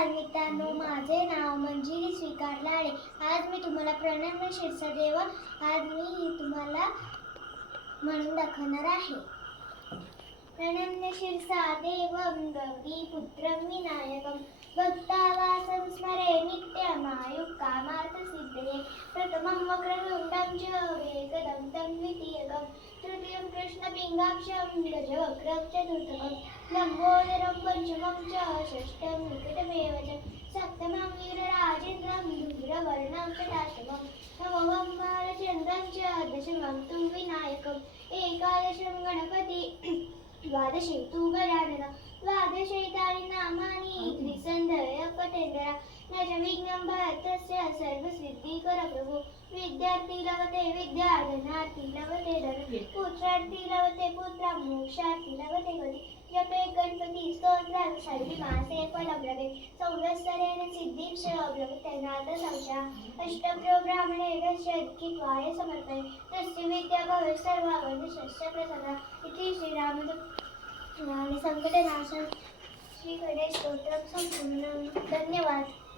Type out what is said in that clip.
नमस्कार मित्रांनो, माझे नाव मंजिरी स्वीकार लाडे. आज मी तुम्हाला प्रणम्य शीर्षदेव आज मी तुम्हाला म्हणून दाखवणार आहे. प्रणम्य शीर्षा देवं गौरी पुत्रं विनायकं भक्तावासं स्मरे नित्यमायुः कामार्थ सिद्धये प्रथमं वक्रतुण्डं च वेकदं तं द्वितीयकं तृतीयं कृष्णपिङ्गाक्षं गजवक्त्रं चतुर्थकं लम्बोदरं पञ्चमं च षष्ठं विकटमेव च सप्तमं वीरराजेन्द्रं धूम्रवर्णं षष्ठमं नवमं बालचन्द्रं च दशमं तु विनायकम् एकादशं गणपति द्वादशे तु गजानन द्वादशैतानि नामानि त्रिसन्धय पठेन्द्र न च विघ्नं भरतस्य सर्वसिद्धिकर प्रभु विद्यार्थी लभते विद्या धनार्थी लभते धन पुत्रार्थी लभते पुत्र मोक्षार्थी लभते गती जपे गणपती स्तोत्रं सर्विमासे फलप्रदे संवत्सरेण सिद्धिश्च लभते नाथ संशया अष्टभ्यो ब्राह्मणेभ्यश्च लिखित्वाय समर्पये तस्य विद्या भवेत् सर्वावधि प्रसन्ना इति श्रीरामदूत संकटनाशन श्री गणेश स्तोत्रम संपूर्ण. धन्यवाद.